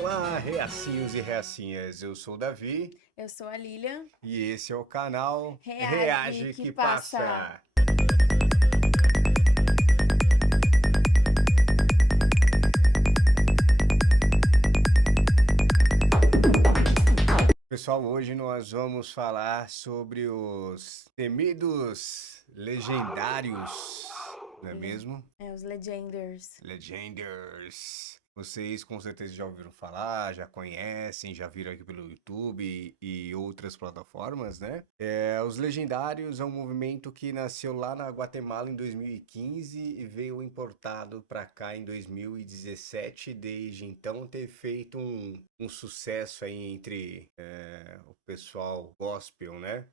Olá, reacinhos e reacinhas, eu sou o Davi Eu sou a Lilian. e esse é o canal Reage Reage que que passa. Passa. Pessoal, hoje nós vamos falar sobre os temidos legendários, não é mesmo? Os Legenders. Legenders. Vocês com certeza já ouviram falar, já conhecem, já viram aqui pelo YouTube e outras plataformas, né? Os Legendários é um movimento que nasceu lá na Guatemala em 2015 e veio importado para cá em 2017. Desde então ter feito um sucesso aí entre o pessoal gospel, né?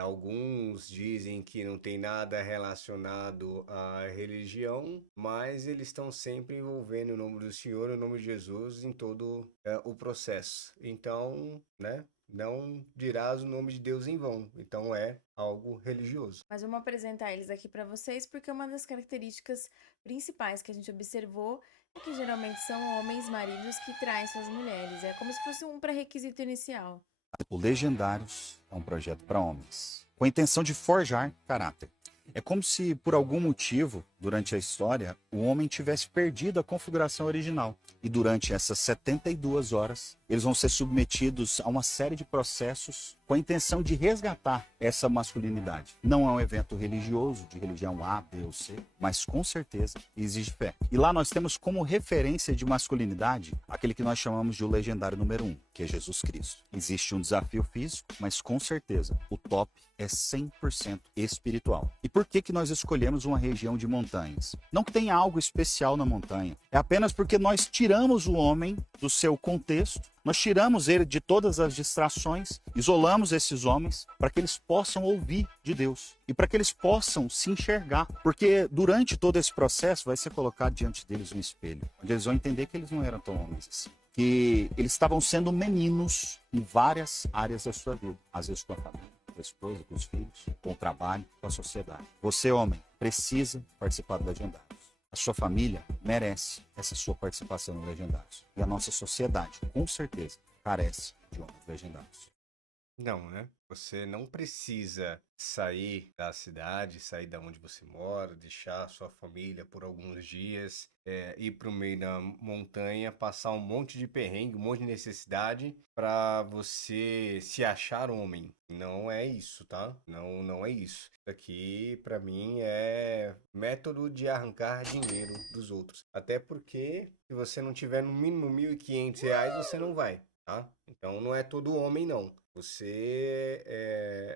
Alguns dizem que não tem nada relacionado à religião, mas eles estão sempre envolvendo o nome do Senhor, o nome de Jesus em todo o processo. Então, né? Não dirás o nome de Deus em vão. Então é algo religioso. Mas vamos apresentar eles aqui para vocês, porque uma das características principais que a gente observou é que geralmente são homens, maridos, que traem suas mulheres. É como se fosse um pré-requisito inicial. O Legendários é um projeto para homens, com a intenção de forjar caráter. É como se, por algum motivo, durante a história, o homem tivesse perdido a configuração original. E durante essas 72 horas, eles vão ser submetidos a uma série de processos com a intenção de resgatar essa masculinidade. Não é um evento religioso, de religião A, B ou C, mas com certeza exige fé. E lá nós temos como referência de masculinidade aquele que nós chamamos de o legendário número 1, que é Jesus Cristo. Existe um desafio físico, mas com certeza o top é 100% espiritual. E por que nós escolhemos uma região de montanhas? Não que tenha algo especial na montanha, é apenas porque nós tiramos o homem do seu contexto, nós tiramos ele de todas as distrações, isolamos esses homens para que eles possam ouvir de Deus e para que eles possam se enxergar, porque durante todo esse processo vai ser colocado diante deles um espelho, onde eles vão entender que eles não eram tão homens assim, que eles estavam sendo meninos em várias áreas da sua vida, às vezes com a família, com a esposa, com os filhos, com o trabalho, com a sociedade. Você, homem, precisa participar do Legendários. A sua família merece essa sua participação no Legendários. E a nossa sociedade, com certeza, carece de homens legendários. Não, né? Você não precisa sair da cidade, sair da onde você mora, deixar a sua família por alguns dias, ir para o meio da montanha, passar um monte de perrengue, um monte de necessidade para você se achar homem. Não é isso, tá? Não, não é isso. Isso aqui, para mim, é método de arrancar dinheiro dos outros. Até porque, se você não tiver no mínimo R$ 1.500, você não vai, tá? Então, não é todo homem, não. Você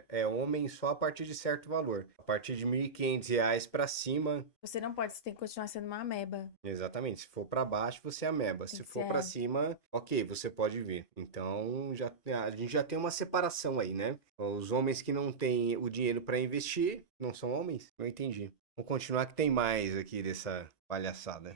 é homem só a partir de certo valor. A partir de R$ 1.500 para cima, Você não pode, você tem que continuar sendo uma ameba. exatamente. Se for para baixo, você é ameba. Tem Se que for ser. para cima, ok, você pode vir. Então, a gente já tem uma separação aí, né? Os homens que não têm o dinheiro para investir não são homens? Não entendi. Vamos continuar que tem mais aqui dessa palhaçada.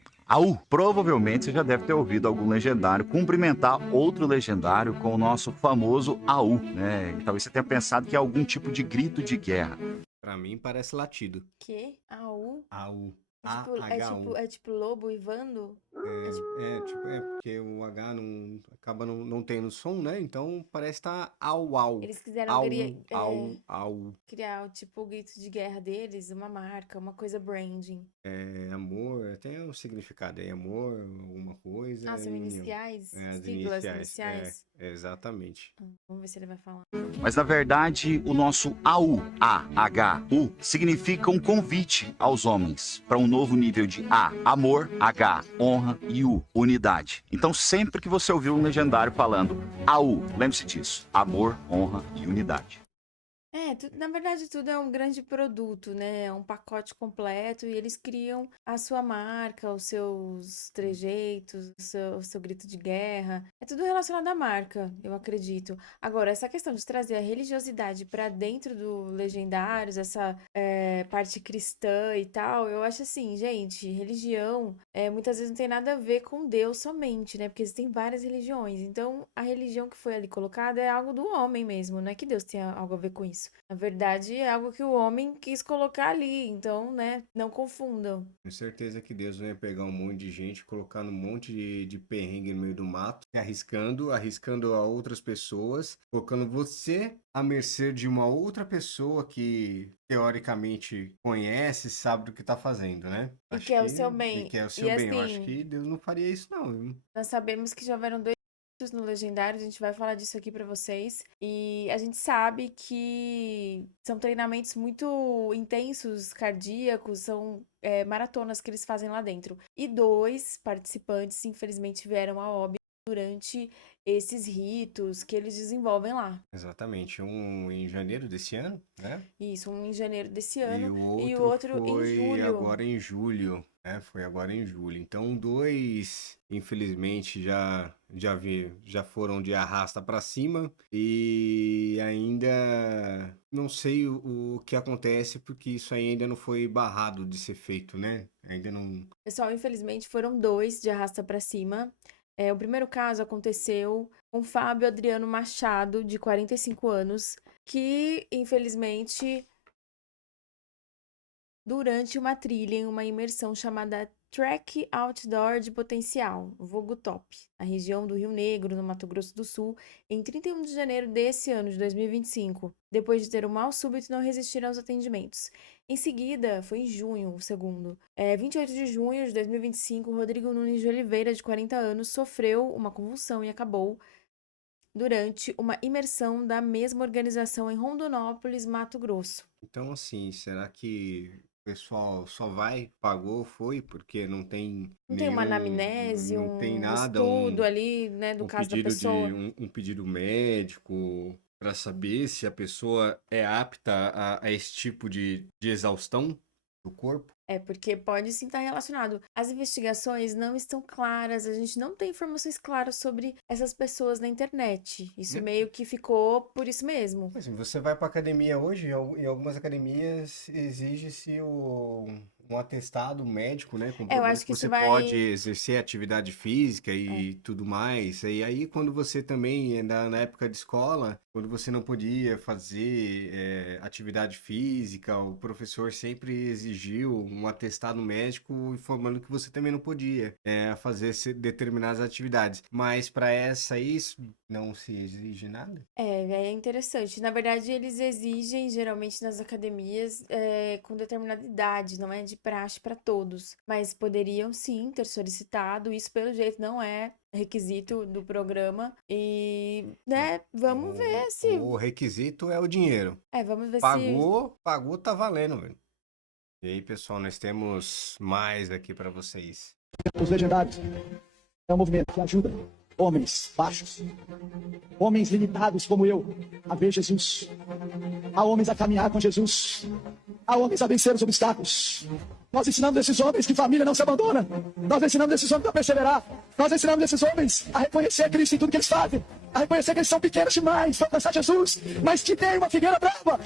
Provavelmente você já deve ter ouvido algum legendário cumprimentar outro legendário com o nosso famoso AU, né? E talvez você tenha pensado que é algum tipo de grito de guerra. Para mim parece latido. Que? AU? AU. É tipo, AHU. é tipo lobo uivando? É tipo, Porque o H não acaba não tendo som, né? Então parece estar au au. eles quiseram Au, au, au. criar, tipo, o grito de guerra deles, uma marca, uma coisa branding. Amor, tem um significado aí, amor, alguma coisa Ah, são e união. iniciais? As Siglas iniciais, iniciais? exatamente. Vamos ver se ele vai falar. Mas na verdade, o nosso AU, A-H-U, significa um convite aos homens para um novo nível de A, amor, H, honra e U, unidade. Então sempre que você ouvir um legendário falando AU, lembre-se disso, amor, honra e unidade. Na verdade, tudo é um grande produto, né? É um pacote completo e eles criam a sua marca, os seus trejeitos, o seu grito de guerra. É tudo relacionado à marca, eu acredito. Agora, essa questão de trazer a religiosidade para dentro do Legendários, essa parte cristã e tal, eu acho assim, gente, religião muitas vezes não tem nada a ver com Deus somente, né? Porque existem várias religiões. Então, a religião que foi ali colocada é algo do homem mesmo, não é que Deus tenha algo a ver com isso. Deus. Na verdade, é algo que o homem quis colocar ali. Então, né, não confundam. Com certeza que Deus não ia pegar um monte de gente, colocar num monte de perrengue no meio do mato, arriscando a outras pessoas, colocando você à mercê de uma outra pessoa que teoricamente conhece, sabe do que tá fazendo, né? E quer o seu E bem. quer o E seu bem. Eu acho assim, que Deus não faria isso, não, viu? nós sabemos que já houveram 2 ritos no Legendário, a gente vai falar disso aqui pra vocês. E a gente sabe que são treinamentos muito intensos, cardíacos, são maratonas que eles fazem lá dentro. E 2 participantes, infelizmente, vieram a óbito durante esses ritos que eles desenvolvem lá. Exatamente. Um em janeiro desse ano, né? Isso, um em janeiro desse E ano o e o outro outro em foi julho. agora em julho, né? Foi agora em julho. Então, 2, infelizmente, já foram de arrasta para cima e ainda não sei o que acontece porque isso aí ainda não foi barrado de ser feito, né? Ainda não. Pessoal, infelizmente foram 2 de arrasta pra cima. O primeiro caso aconteceu com Fábio Adriano Machado, de 45 anos, que infelizmente, durante uma trilha em uma imersão chamada Trek Outdoor de Potencial, vulgo TOP, na região do Rio Negro, no Mato Grosso do Sul, em 31 de janeiro desse ano, de 2025, depois de ter um mal súbito e não resistir aos atendimentos. Em seguida, foi em junho, o segundo. 28 de junho de 2025, Rodrigo Nunes de Oliveira, de 40 anos, sofreu uma convulsão e acabou durante uma imersão da mesma organização em Rondonópolis, Mato Grosso. Então, assim, será que o pessoal só pagou, foi, porque não tem Não tem uma anamnese, não tem um nada, estudo ali, né, do caso da pessoa? um pedido médico para saber se a pessoa é apta a esse tipo de exaustão do corpo? Porque pode sim estar relacionado. As investigações não estão claras, a gente não tem informações claras sobre essas pessoas na internet. Isso Né? meio que ficou por isso mesmo. Assim, você vai para academia hoje, em algumas academias exige-se um atestado médico, né? Eu Comprovando acho que que isso você pode exercer atividade física e tudo mais. E aí, quando você também, na época de escola, quando você não podia fazer atividade física, o professor sempre exigiu um atestado médico informando que você também não podia fazer determinadas atividades. Mas para essa aí, não se exige nada? É interessante. Na verdade, eles exigem, geralmente nas academias, com determinada idade, não é de praxe para todos. Mas poderiam sim ter solicitado, isso pelo jeito não é requisito do programa. E, né, vamos ver se. O requisito é o dinheiro. Vamos ver se. Pagou, tá valendo, velho. E aí, pessoal, nós temos mais aqui para vocês. Os Legendários é um movimento que ajuda homens baixos, homens limitados como eu, a ver Jesus, a homens a caminhar com Jesus, a homens a vencer os obstáculos. Nós ensinamos esses homens que família não se abandona. Nós ensinamos esses homens a perseverar. Nós ensinamos esses homens a reconhecer Cristo em tudo que eles fazem, a reconhecer que eles são pequenos demais para alcançar Jesus, mas que tem uma figueira brava.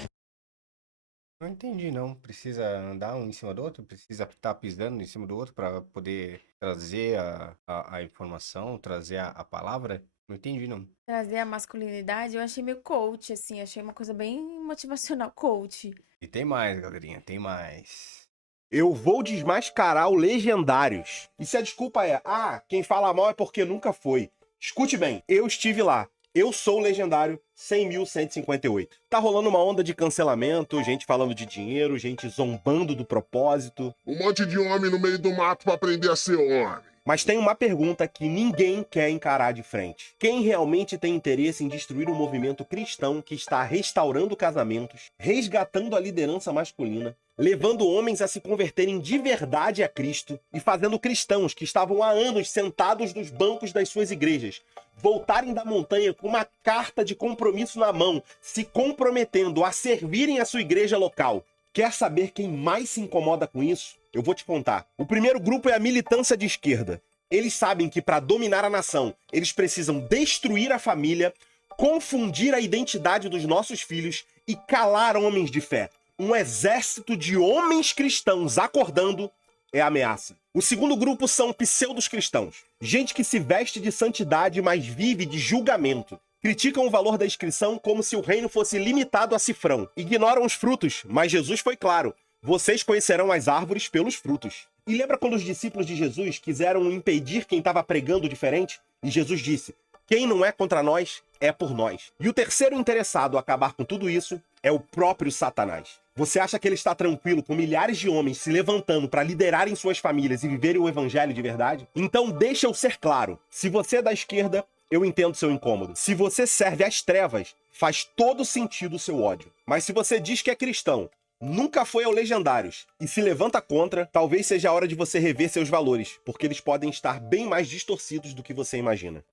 Não entendi, não. Precisa andar um em cima do outro? Precisa estar pisando em cima do outro para poder trazer a informação, trazer a palavra? Não entendi, não. Trazer a masculinidade, eu achei meio coach, assim, achei uma coisa bem motivacional, coach. E tem mais, galerinha, tem mais. Eu vou desmascarar o Legendários. E se a desculpa é, quem fala mal é porque nunca foi. Escute bem, eu estive lá. Eu sou o Legendário 100.158. Tá rolando uma onda de cancelamento, gente falando de dinheiro, gente zombando do propósito. Um monte de homem no meio do mato pra aprender a ser homem. Mas tem uma pergunta que ninguém quer encarar de frente. Quem realmente tem interesse em destruir o movimento cristão que está restaurando casamentos, resgatando a liderança masculina, levando homens a se converterem de verdade a Cristo e fazendo cristãos que estavam há anos sentados nos bancos das suas igrejas voltarem da montanha com uma carta de compromisso na mão, se comprometendo a servirem a sua igreja local? Quer saber quem mais se incomoda com isso? Eu vou te contar. O primeiro grupo é a militância de esquerda. Eles sabem que para dominar a nação, eles precisam destruir a família, confundir a identidade dos nossos filhos e calar homens de fé. Um exército de homens cristãos acordando é a ameaça. O segundo grupo são pseudos cristãos. Gente que se veste de santidade, mas vive de julgamento. Criticam o valor da inscrição como se o reino fosse limitado a cifrão. Ignoram os frutos, mas Jesus foi claro. Vocês conhecerão as árvores pelos frutos. E lembra quando os discípulos de Jesus quiseram impedir quem estava pregando diferente? E Jesus disse, quem não é contra nós, é por nós. E o terceiro interessado a acabar com tudo isso é o próprio Satanás. Você acha que ele está tranquilo com milhares de homens se levantando para liderarem suas famílias e viverem o evangelho de verdade? Então deixa eu ser claro. Se você é da esquerda, eu entendo seu incômodo. Se você serve às trevas, faz todo sentido o seu ódio. Mas se você diz que é cristão, nunca foi ao Legendários e se levanta contra, talvez seja a hora de você rever seus valores, porque eles podem estar bem mais distorcidos do que você imagina.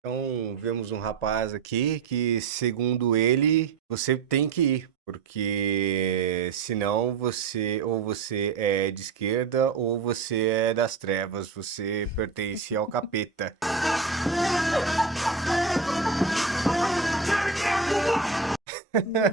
Então, vemos um rapaz aqui que, segundo ele, você tem que ir, porque senão você é de esquerda ou você é das trevas, você pertence ao capeta.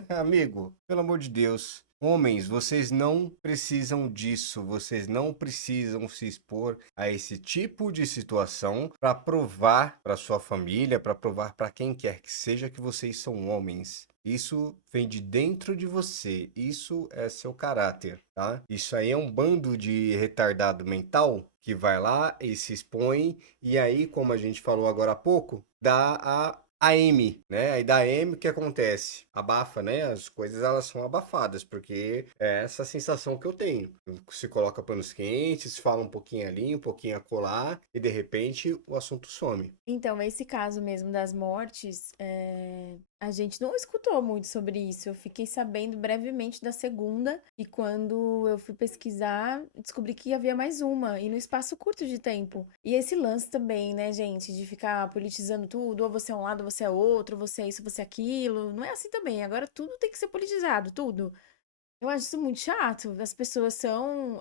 Amigo, pelo amor de Deus. Homens, vocês não precisam disso, vocês não precisam se expor a esse tipo de situação para provar para sua família, para provar para quem quer que seja que vocês são homens. Isso vem de dentro de você, isso é seu caráter, tá? Isso aí é um bando de retardado mental que vai lá e se expõe, e aí, como a gente falou agora há pouco, dá a AM, né? Aí da AM o que acontece? Abafa, né? As coisas elas são abafadas, porque é essa sensação que eu tenho. Se coloca panos quentes, fala um pouquinho ali, um pouquinho acolá, e de repente o assunto some. Então, esse caso mesmo das mortes, a gente não escutou muito sobre isso. Eu fiquei sabendo brevemente da segunda, e quando eu fui pesquisar, descobri que havia mais uma, e no espaço curto de tempo. E esse lance também, né, gente, de ficar politizando tudo, ou você é um lado, ou você é outro, você é isso, você é aquilo. Não é assim também. Agora tudo tem que ser politizado, tudo. Eu acho isso muito chato. As pessoas são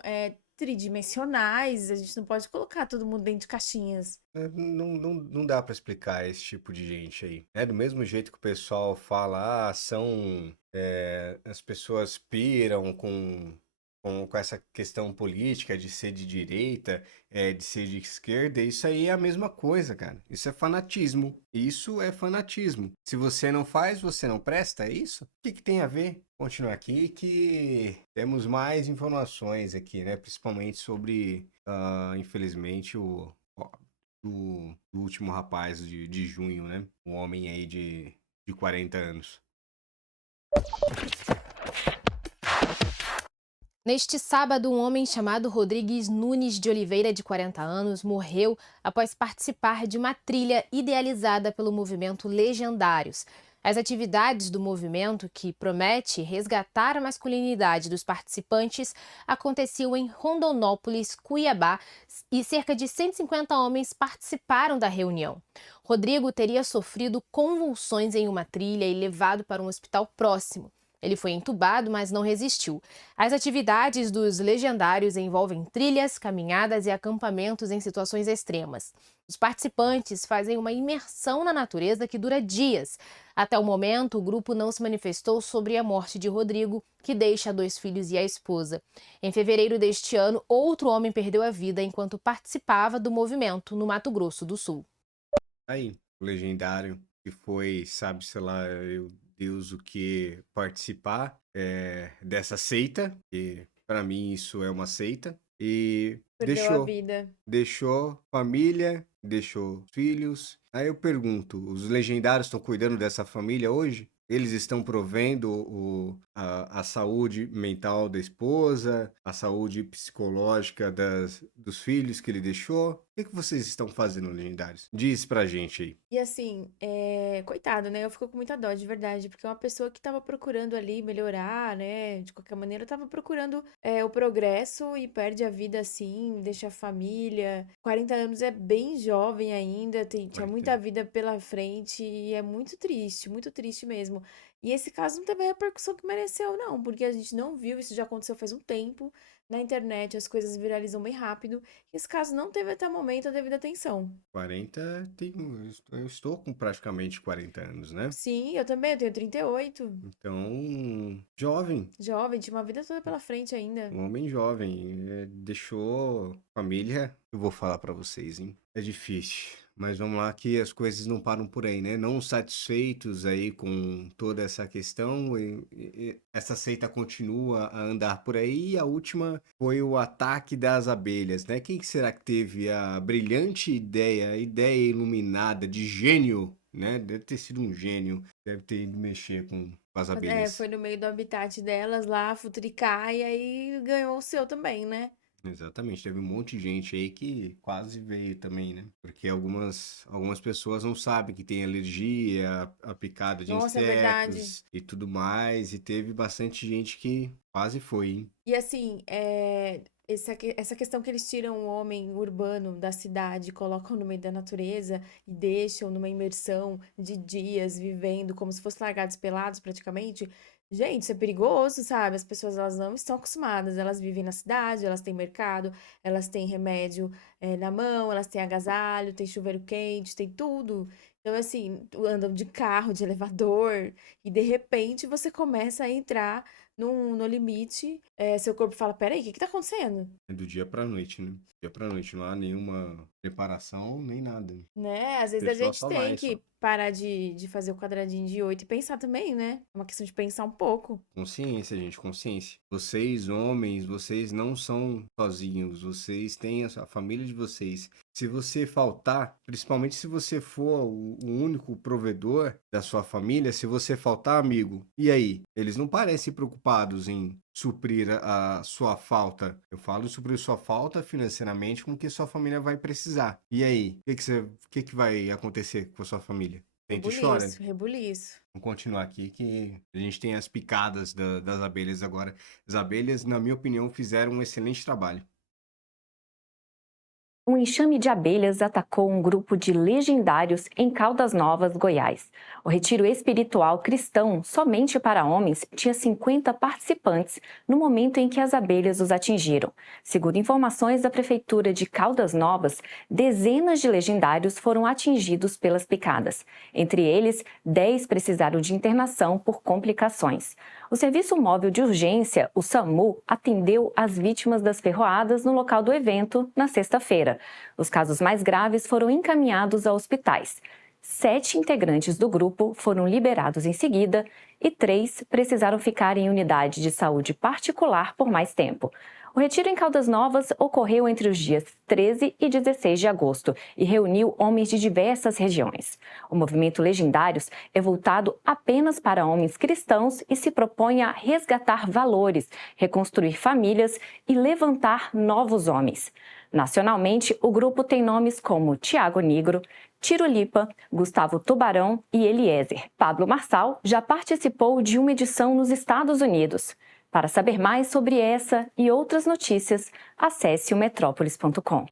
tridimensionais, a gente não pode colocar todo mundo dentro de caixinhas. Não dá para explicar esse tipo de gente aí, né? Do mesmo jeito que o pessoal fala, as pessoas piram com essa questão política de ser de direita, de ser de esquerda, isso aí é a mesma coisa, cara. Isso é fanatismo. Isso é fanatismo. Se você não faz, você não presta, é isso? O que tem a ver? Continuar aqui que temos mais informações aqui, né? Principalmente sobre, infelizmente, do último rapaz de junho, né? Um homem aí de 40 anos. Neste sábado, um homem chamado Rodrigues Nunes de Oliveira, de 40 anos, morreu após participar de uma trilha idealizada pelo movimento Legendários. As atividades do movimento, que promete resgatar a masculinidade dos participantes, aconteciam em Rondonópolis, Cuiabá, e cerca de 150 homens participaram da reunião. Rodrigo teria sofrido convulsões em uma trilha e levado para um hospital próximo. Ele foi entubado, mas não resistiu. As atividades dos Legendários envolvem trilhas, caminhadas e acampamentos em situações extremas. Os participantes fazem uma imersão na natureza que dura dias. Até o momento, o grupo não se manifestou sobre a morte de Rodrigo, que deixa 2 filhos e a esposa. Em fevereiro deste ano, outro homem perdeu a vida enquanto participava do movimento no Mato Grosso do Sul. Aí, o Legendário, que foi, sabe-se lá, Deus o que participar dessa seita, que para mim isso é uma seita, e Perdeu a vida. deixou família, deixou filhos. Aí eu pergunto, os legendários estão cuidando dessa família hoje? Eles estão provendo a saúde mental da esposa, a saúde psicológica dos filhos que ele deixou? O que vocês estão fazendo, legendários? Diz pra gente aí. E assim, coitado, né? Eu fico com muita dó, de verdade, porque é uma pessoa que tava procurando ali melhorar, né? De qualquer maneira, tava procurando o progresso e perde a vida assim, deixa a família. 40 anos é bem jovem ainda, tinha muita vida pela frente e é muito triste mesmo. E esse caso não teve a repercussão que mereceu, não, porque a gente não viu, isso já aconteceu faz um tempo. Na internet as coisas viralizam bem rápido. E esse caso não teve até o momento a devida atenção. 40, eu estou com praticamente 40 anos, né? Sim, eu também, eu tenho 38. Então, jovem, Jovem, tinha uma vida toda pela frente ainda. um homem jovem, deixou família. Eu vou falar pra vocês, hein? É difícil. Mas vamos lá que as coisas não param por aí, né? Não satisfeitos aí com toda essa questão, essa seita continua a andar por aí. E a última foi o ataque das abelhas, né? Quem que será que teve a brilhante ideia, a ideia iluminada de gênio, né? Deve ter sido um gênio, deve ter ido mexer com as abelhas. Foi no meio do habitat delas lá, futricar, e aí ganhou o seu também, né? Exatamente, teve um monte de gente aí que quase veio também, né? Porque algumas pessoas não sabem que tem alergia à picada de Nossa, é verdade. insetos e tudo mais, e teve bastante gente que quase foi, hein? E assim, essa questão que eles tiram o homem urbano da cidade, colocam no meio da natureza e deixam numa imersão de dias vivendo como se fossem largados pelados praticamente. Gente, isso é perigoso, sabe? As pessoas elas não estão acostumadas, elas vivem na cidade, elas têm mercado, elas têm remédio na mão, elas têm agasalho, tem chuveiro quente, tem tudo. Então, assim, andam de carro, de elevador, e de repente você começa a entrar no limite, seu corpo fala, peraí, o que que tá acontecendo? É do dia pra noite, né? Dia pra noite, não há nenhuma preparação, nem nada. Né? Às A vezes a pessoa gente só tem vai, só. que parar de fazer o quadradinho de 8 e pensar também, né? É uma questão de pensar um pouco. Consciência, gente, consciência. Vocês, homens, vocês não são sozinhos, vocês têm a família de vocês. Se você faltar, principalmente se você for o único provedor da sua família, se você faltar, amigo, e aí? Eles não parecem preocupados em suprir a sua falta. Eu falo suprir sua falta financeiramente com o que sua família vai precisar. E aí? O que que vai acontecer com a sua família? Sente e chora? Rebuliço, rebuliço. Vamos continuar aqui que a gente tem as picadas das abelhas agora. As abelhas, na minha opinião, fizeram um excelente trabalho. Um enxame de abelhas atacou um grupo de legendários em Caldas Novas, Goiás. O retiro espiritual cristão, somente para homens, tinha 50 participantes no momento em que as abelhas os atingiram. Segundo informações da Prefeitura de Caldas Novas, dezenas de legendários foram atingidos pelas picadas. Entre eles, 10 precisaram de internação por complicações. O Serviço Móvel de Urgência, o SAMU, atendeu as vítimas das ferroadas no local do evento na sexta-feira. Os casos mais graves foram encaminhados a hospitais. 7 integrantes do grupo foram liberados em seguida e 3 precisaram ficar em unidade de saúde particular por mais tempo. O retiro em Caldas Novas ocorreu entre os dias 13 e 16 de agosto e reuniu homens de diversas regiões. O movimento Legendários é voltado apenas para homens cristãos e se propõe a resgatar valores, reconstruir famílias e levantar novos homens. Nacionalmente, o grupo tem nomes como Tiago Negro, Tirulipa, Gustavo Tubarão e Eliezer. Pablo Marçal já participou de uma edição nos Estados Unidos. Para saber mais sobre essa e outras notícias, acesse o metrópolis.com.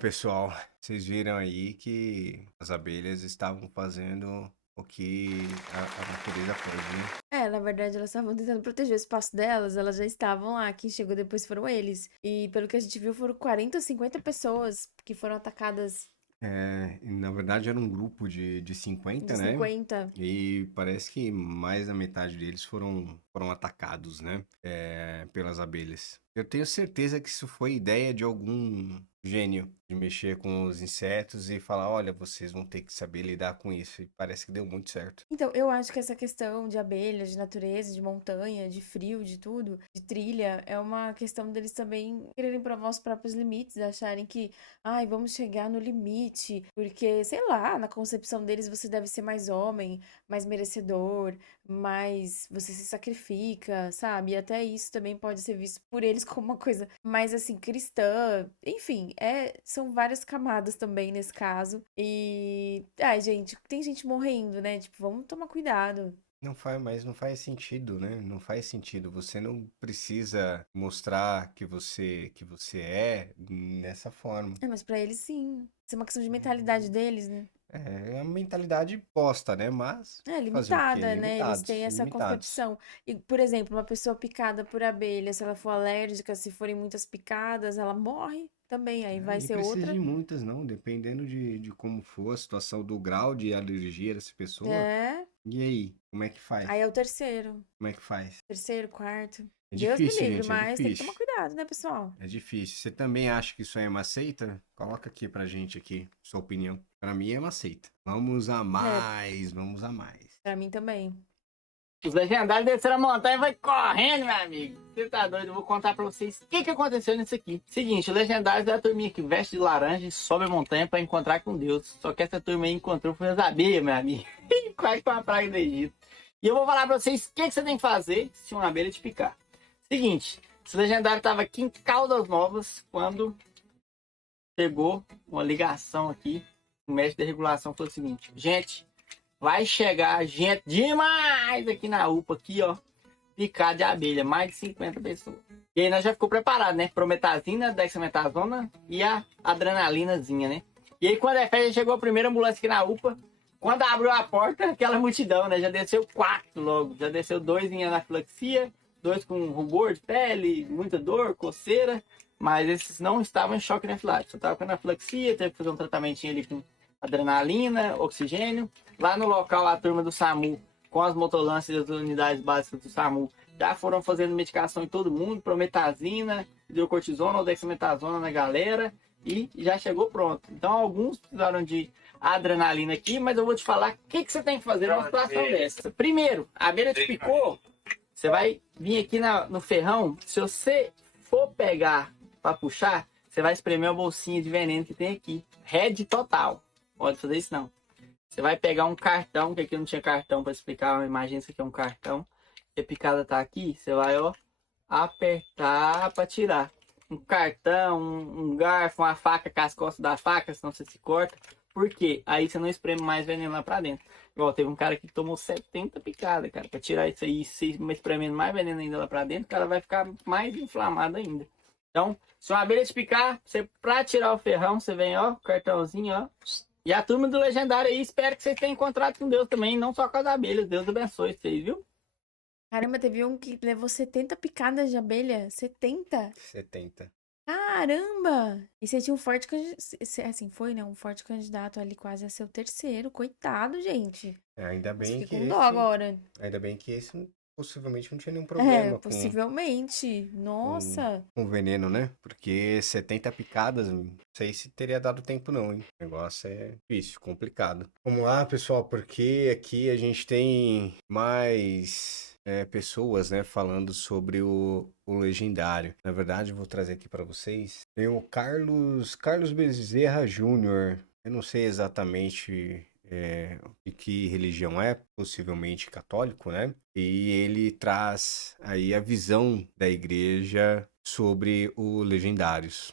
Pessoal, vocês viram aí que as abelhas estavam fazendo o que a natureza pode, né? Na verdade, elas estavam tentando proteger o espaço delas, elas já estavam lá. Quem chegou depois foram eles. E pelo que a gente viu, foram 40 ou 50 pessoas que foram atacadas E na verdade era um grupo de 50, de né? 50. E parece que mais da metade deles foram atacados, né? Pelas abelhas. Eu tenho certeza que isso foi ideia de algum gênio de mexer com os insetos e falar, olha, vocês vão ter que saber lidar com isso. E parece que deu muito certo. Então, eu acho que essa questão de abelhas, de natureza, de montanha, de frio, de tudo, de trilha, é uma questão deles também quererem provar os próprios limites, acharem que, ai, vamos chegar no limite, porque, sei lá, na concepção deles você deve ser mais homem, mais merecedor, mais você se sacrifica, sabe? E até isso também pode ser visto por eles como uma coisa mais assim cristã. Enfim, são várias camadas também nesse caso. E, ai, gente, tem gente morrendo, né? Tipo, vamos tomar cuidado. Mas não faz sentido, né? Não faz sentido. Você não precisa mostrar que você é dessa forma. Mas pra eles sim. Isso é uma questão de mentalidade deles, né? É uma mentalidade posta, né? Mas fazer o quê? Limitada, né? Eles Limitados, têm essa limitados. concepção. E, por exemplo, uma pessoa picada por abelha, se ela for alérgica, se forem muitas picadas, ela morre também. Aí vai Nem ser precisa outra. de muitas, não. Dependendo de como for a situação, do grau de alergia dessa pessoa. É. E aí? Como é que faz? Aí é o terceiro. Como é que faz? Terceiro, quarto. É Deus me difícil, livre, gente, é mas tem que tomar difícil. complicado, né, pessoal? É difícil. Você também acha que isso aí é uma seita? Coloca aqui pra gente aqui, sua opinião. Pra mim é uma seita. Vamos a mais, vamos a mais. Pra mim também. Os legendários desceram a montanha e vai correndo, meu amigo. Você tá doido? Eu vou contar pra vocês o que aconteceu nisso aqui. Seguinte, o legendário é a turminha que veste de laranja e sobe a montanha pra encontrar com Deus. Só que essa turma aí encontrou foi as abelhas, meu amigo. Quase com a praga do Egito. E eu vou falar pra vocês o que você tem que fazer se uma abelha te picar. Seguinte, esse legendário tava aqui em Caldas Novas quando chegou uma ligação aqui. O mestre da regulação falou o seguinte: gente, vai chegar gente demais aqui na UPA, aqui, ó, picado de abelha, mais de 50 pessoas. E aí nós já ficou preparado, né? Prometazina, dexametasona e a adrenalinazinha, né? E aí quando a festa chegou a primeira ambulância aqui na UPA, quando abriu a porta, aquela multidão, né? Já desceu 4 logo, já desceu 2 em anafilaxia, 2 com rubor de pele, muita dor, coceira, mas esses não estavam em choque anafilático, só estavam com anafilaxia, teve que fazer um tratamentinho ali com adrenalina, oxigênio. Lá no local, a turma do SAMU, com as motolanças e as unidades básicas do SAMU, já foram fazendo medicação em todo mundo, prometazina, hidrocortisona ou dexametasona na galera, e já chegou pronto. Então, alguns precisaram de adrenalina aqui, mas eu vou te falar o que você tem que fazer numa situação dessa. Primeiro, a abelha te picou, você vai vir aqui no ferrão, se você for pegar para puxar, você vai espremer uma bolsinha de veneno que tem aqui. Red total. Pode fazer isso não. Você vai pegar um cartão, que aqui não tinha cartão para explicar, imagina isso aqui é um cartão. E a picada tá aqui, você vai, ó, apertar para tirar. Um cartão, um garfo, uma faca com as costas da faca, senão você se corta. Por quê? Aí você não espreme mais veneno lá pra dentro. Igual teve um cara que tomou 70 picadas, cara. Pra tirar isso aí, se espremendo mais veneno ainda lá pra dentro, o cara vai ficar mais inflamado ainda. Então, se uma abelha te picar, você, pra tirar o ferrão, você vem, ó, cartãozinho, ó. E a turma do Legendário aí, espero que vocês tenham encontrado com Deus também, não só com as abelhas. Deus abençoe vocês, viu? Caramba, teve um que levou 70 picadas de abelha. 70? 70. Caramba! E você tinha um forte candidato. Assim, foi, né? Um forte candidato ali quase a ser o terceiro. Coitado, gente. Ainda Nossa, bem fiquei que com dó agora. ainda bem que esse possivelmente não tinha nenhum problema com Possivelmente. Nossa. veneno, né? Porque 70 picadas, não sei se teria dado tempo não, hein? O negócio é difícil, complicado. Vamos lá, pessoal, porque aqui a gente tem mais pessoas, né, falando sobre o Legendário. Na verdade, eu vou trazer aqui para vocês. Tem o Carlos Bezerra Júnior. Eu não sei exatamente de que religião é, possivelmente católico, né? E ele traz aí a visão da igreja sobre o Legendários.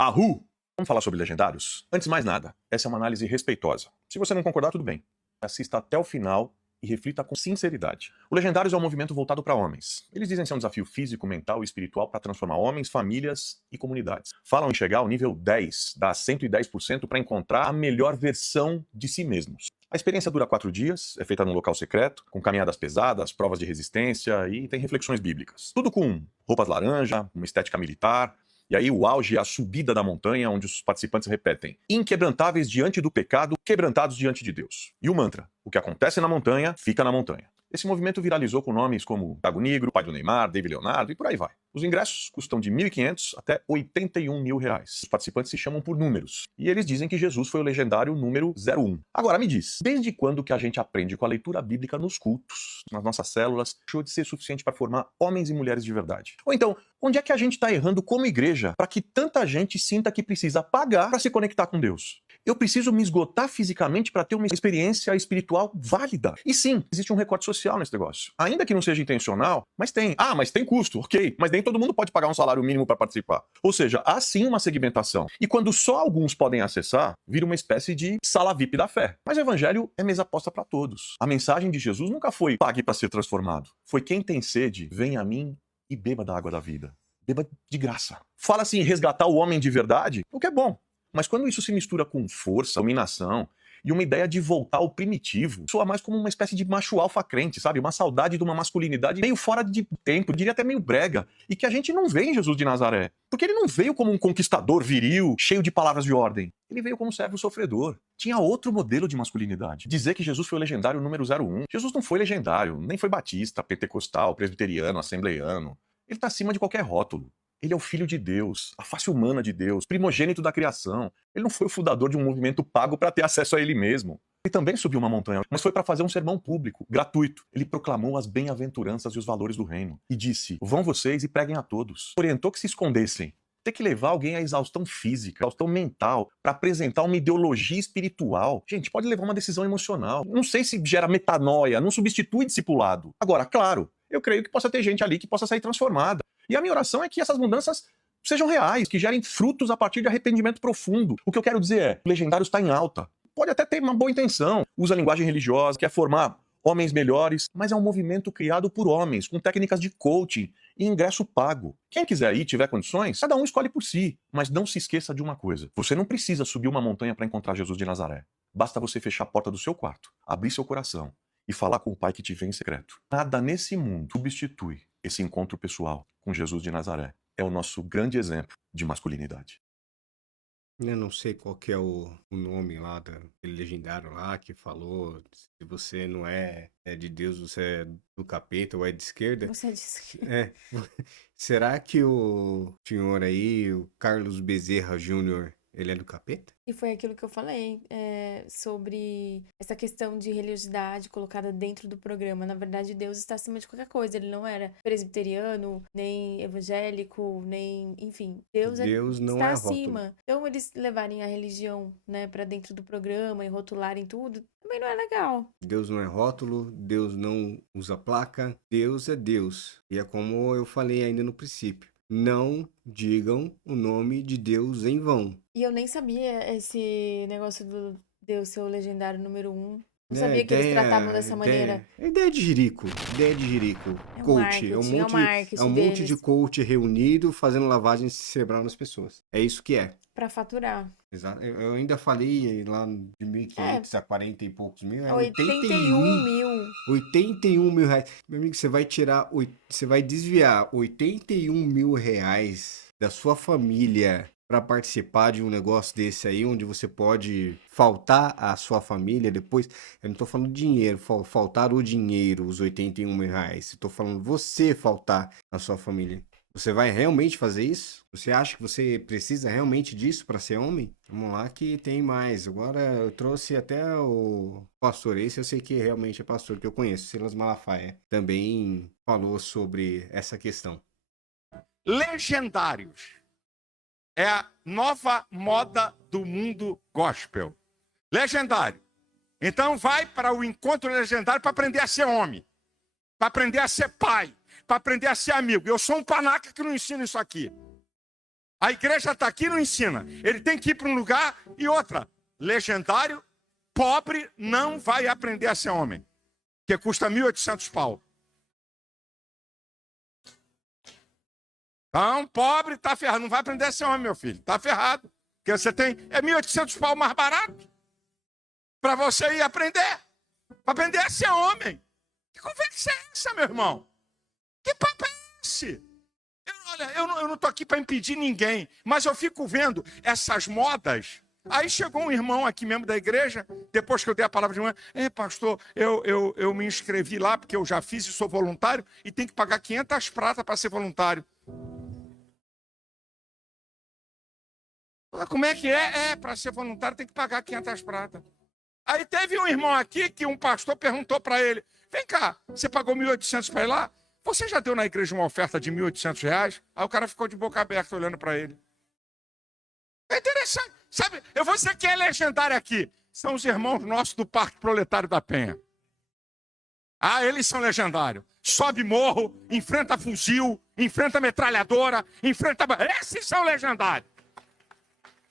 Ahu! Vamos falar sobre Legendários? Antes de mais nada, essa é uma análise respeitosa. Se você não concordar, tudo bem. Assista até o final e reflita com sinceridade. O Legendários é um movimento voltado para homens. Eles dizem ser um desafio físico, mental e espiritual para transformar homens, famílias e comunidades. Falam em chegar ao nível 10, dá 110% para encontrar a melhor versão de si mesmos. A experiência dura 4 dias, é feita num local secreto, com caminhadas pesadas, provas de resistência e tem reflexões bíblicas. Tudo com roupas laranja, uma estética militar. E aí o auge é a subida da montanha, onde os participantes repetem: inquebrantáveis diante do pecado, quebrantados diante de Deus. E o mantra: o que acontece na montanha, fica na montanha. Esse movimento viralizou com nomes como Thiago Nigro, pai do Neymar, David Leonardo e por aí vai. Os ingressos custam de R$ 1.500 até R$ 81 mil. Os participantes se chamam por números. E eles dizem que Jesus foi o legendário número 01. Agora me diz, desde quando que a gente aprende com a leitura bíblica nos cultos, nas nossas células, deixou de ser suficiente para formar homens e mulheres de verdade? Ou então, onde é que a gente está errando como igreja para que tanta gente sinta que precisa pagar para se conectar com Deus? Eu preciso me esgotar fisicamente para ter uma experiência espiritual válida. E sim, existe um recorte social nesse negócio. Ainda que não seja intencional, mas tem. Ah, mas tem custo, ok. Mas nem todo mundo pode pagar um salário mínimo para participar. Ou seja, há sim uma segmentação. E quando só alguns podem acessar, vira uma espécie de sala VIP da fé. Mas o evangelho é mesa posta para todos. A mensagem de Jesus nunca foi pague para ser transformado. Foi quem tem sede, venha a mim e beba da água da vida. Beba de graça. Fala assim, resgatar o homem de verdade, o que é bom. Mas quando isso se mistura com força, dominação e uma ideia de voltar ao primitivo, soa mais como uma espécie de macho alfa crente, sabe? Uma saudade de uma masculinidade meio fora de tempo, diria até meio brega, e que a gente não vê em Jesus de Nazaré. Porque ele não veio como um conquistador viril, cheio de palavras de ordem. Ele veio como um servo sofredor. Tinha outro modelo de masculinidade. Dizer que Jesus foi o legendário número 01. Jesus não foi legendário, nem foi batista, pentecostal, presbiteriano, assembleiano. Ele está acima de qualquer rótulo. Ele é o Filho de Deus, a face humana de Deus, primogênito da criação. Ele não foi o fundador de um movimento pago para ter acesso a ele mesmo. Ele também subiu uma montanha, mas foi para fazer um sermão público, gratuito. Ele proclamou as bem-aventuranças e os valores do reino. E disse, vão vocês e preguem a todos. Orientou que se escondessem. Ter que levar alguém à exaustão física, exaustão mental, para apresentar uma ideologia espiritual. Gente, pode levar uma decisão emocional. Não sei se gera metanoia, não substitui discipulado. Agora, claro, eu creio que possa ter gente ali que possa sair transformada. E a minha oração é que essas mudanças sejam reais, que gerem frutos a partir de arrependimento profundo. O que eu quero dizer é, o Legendário está em alta. Pode até ter uma boa intenção, usa linguagem religiosa, quer formar homens melhores, mas é um movimento criado por homens, com técnicas de coaching e ingresso pago. Quem quiser ir, tiver condições, cada um escolhe por si. Mas não se esqueça de uma coisa, você não precisa subir uma montanha para encontrar Jesus de Nazaré. Basta você fechar a porta do seu quarto, abrir seu coração e falar com o Pai que te vê em secreto. Nada nesse mundo substitui esse encontro pessoal com Jesus de Nazaré. É o nosso grande exemplo de masculinidade. Eu não sei qual que é o nome lá daquele legendário lá que falou se você não é de Deus, você é do capeta ou é de esquerda. Você disse que... É. Será que o senhor aí, o Carlos Bezerra Júnior, ele é do capeta? E foi aquilo que eu falei sobre essa questão de religiosidade colocada dentro do programa. Na verdade, Deus está acima de qualquer coisa. Ele não era presbiteriano, nem evangélico, nem... Enfim, Deus não está é rótulo. acima. Então, eles levarem a religião, né, para dentro do programa e rotularem tudo, também não é legal. Deus não é rótulo, Deus não usa placa, Deus é Deus. E é como eu falei ainda no princípio. Não digam o nome de Deus em vão. E eu nem sabia esse negócio do Deus ser o legendário número 1. Não É, sabia que eles tratavam dessa maneira. É ideia de jirico. É um Coach. marketing, É um é o marketing monte de deles. coach reunido fazendo lavagem cerebral nas pessoas. É isso que é. Pra faturar. Exato. Eu ainda falei lá de 1.500 a 40 e poucos mil. É 81 mil. 81 mil reais. Meu amigo, você vai desviar 81 mil reais da sua família para participar de um negócio desse aí, onde você pode faltar à sua família depois. Eu não tô falando dinheiro, faltar o dinheiro, os 81 mil reais. Eu tô falando você faltar à sua família. Você vai realmente fazer isso? Você acha que você precisa realmente disso para ser homem? Vamos lá que tem mais. Agora eu trouxe até o pastor, esse eu sei que realmente é pastor que eu conheço, Silas Malafaia, também falou sobre essa questão. Legendários. É a nova moda do mundo gospel. Legendário. Então vai para o encontro legendário para aprender a ser homem. Para aprender a ser pai. Para aprender a ser amigo. Eu sou um panaca que não ensina isso aqui. A igreja está aqui e não ensina. Ele tem que ir para um lugar e outra. Legendário, pobre, não vai aprender a ser homem. Que custa 1.800 pau. Então, pobre, tá ferrado. Não vai aprender a ser homem, meu filho. Tá ferrado. Porque você tem... É 1.800 pau mais barato. Para você ir aprender. Para aprender a ser homem. Que conversa é essa, meu irmão? Que papo é esse? Olha, eu não estou aqui para impedir ninguém, mas eu fico vendo essas modas. Aí chegou um irmão aqui mesmo da igreja, depois que eu dei a palavra de manhã, pastor, eu me inscrevi lá porque eu já fiz e sou voluntário e tem que pagar 500 pratas para ser voluntário. Como é que é? Para ser voluntário tem que pagar 500 pratas. Aí teve um irmão aqui que um pastor perguntou para ele, vem cá, você pagou 1.800 para ir lá? Você já deu na igreja uma oferta de 1.800 reais? Aí o cara ficou de boca aberta olhando para ele. É interessante. Sabe, eu vou dizer que é legendário aqui. São os irmãos nossos do Parque Proletário da Penha. Ah, eles são legendários. Sobe morro, enfrenta fuzil, enfrenta metralhadora, enfrenta... Esses são legendários.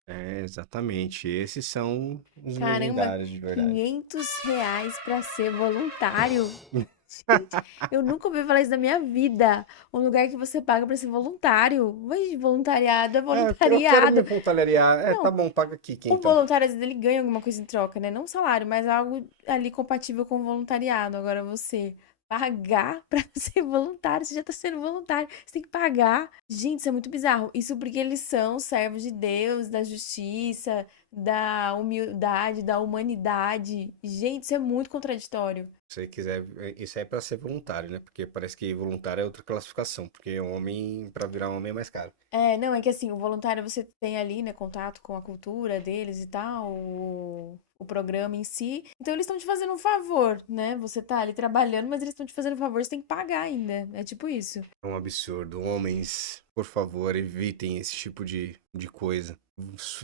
É, exatamente. Esses são os Caramba, legendários de verdade. 500 reais pra ser voluntário. Gente, eu nunca ouvi falar isso na minha vida. Um lugar que você paga pra ser voluntário. Mas voluntariado é Eu quero voluntariado. me voluntariar. Não, Tá bom, paga aqui, o então. voluntário, às vezes, ele ganha alguma coisa em troca, né? Não um salário, mas algo ali compatível com o voluntariado. Agora, você pagar pra ser voluntário, você já tá sendo voluntário, você tem que pagar. Gente, isso é muito bizarro. Isso porque eles são servos de Deus, da justiça, da humildade, da humanidade. Gente, isso é muito contraditório. Se você quiser, isso aí é pra ser voluntário, né? Porque parece que voluntário é outra classificação, porque homem, pra virar homem é mais caro. Não, é que assim, o voluntário você tem ali, né, contato com a cultura deles e tal, o programa em si. Então eles estão te fazendo um favor, né? Você tá ali trabalhando, mas eles estão te fazendo um favor, você tem que pagar ainda. É tipo isso. É um absurdo. Homens, por favor, evitem esse tipo de coisa.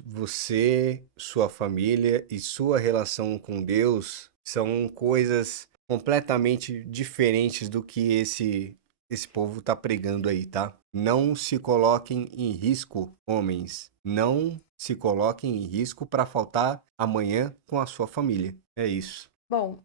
Você, sua família e sua relação com Deus são coisas completamente diferentes do que esse povo tá pregando aí, tá? Não se coloquem em risco, homens. Não se coloquem em risco para faltar amanhã com a sua família. É isso. Bom,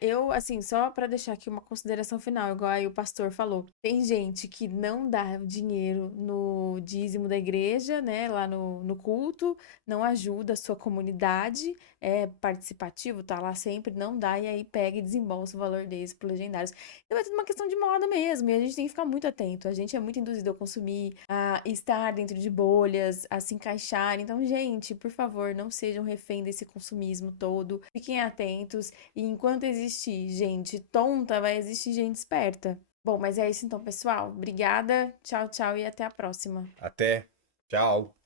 eu, assim, só pra deixar aqui uma consideração final, igual aí o pastor falou. Tem gente que não dá dinheiro no dízimo da igreja, né, lá no culto, não ajuda a sua comunidade, é participativo, tá lá sempre, não dá, e aí pega e desembolsa o valor desse pro Legendários. Então é tudo uma questão de moda mesmo, e a gente tem que ficar muito atento. A gente é muito induzido a consumir, a estar dentro de bolhas, a se encaixar. Então, gente, por favor, não sejam refém desse consumismo todo. Fiquem atentos. E enquanto existir gente tonta, vai existir gente esperta. Bom, mas é isso então, pessoal. Obrigada. Tchau, tchau e até a próxima. Até. Tchau.